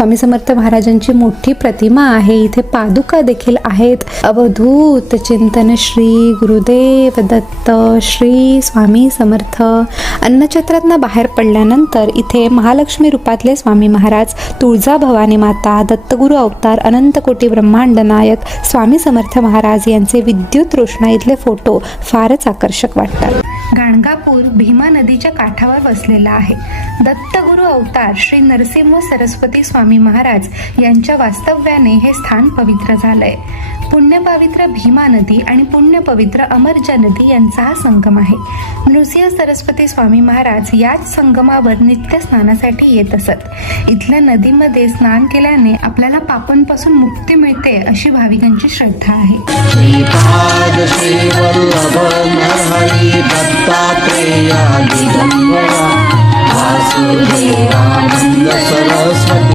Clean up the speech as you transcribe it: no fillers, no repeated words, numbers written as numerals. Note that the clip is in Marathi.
स्वामी समर्थ महाराजांची मोठी प्रतिमा आहे, इथे पादुका देखील आहेत. अवधूत चिंतन श्री गुरुदेव दत्त श्री स्वामी समर्थ. अन्नछत्रातनं बाहेर पडल्यानंतर इथे महालक्ष्मी रूपातले स्वामी महाराज, तुळजा भवानी माता, दत्तगुरु अवतार, अनंतकोटी ब्रह्मांड नायक स्वामी समर्थ महाराज यांचे विद्युत रोषणाईतले फोटो फारच आकर्षक वाटतात. गाणगापूर भीमा नदीच्या काठावर वसलेला आहे. दत्तगुरु अवतार श्री नरसिंह सरस्वती स्वामी महाराज यांच्या वास्तव्याने हे स्थान पवित्र झालंय. पुण्यपवित्र भीमा नदी आणि पुण्यपवित्र अमरजा नदी यांचा हा संगम आहे. नृसिंह सरस्वती स्वामी महाराज याच संगमावर नित्य स्नानासाठी येत असत. इथल्या नदीमध्ये स्नान केल्याने आपल्याला पापांपासून मुक्ती मिळते अशी भाविकांची श्रद्धा आहे.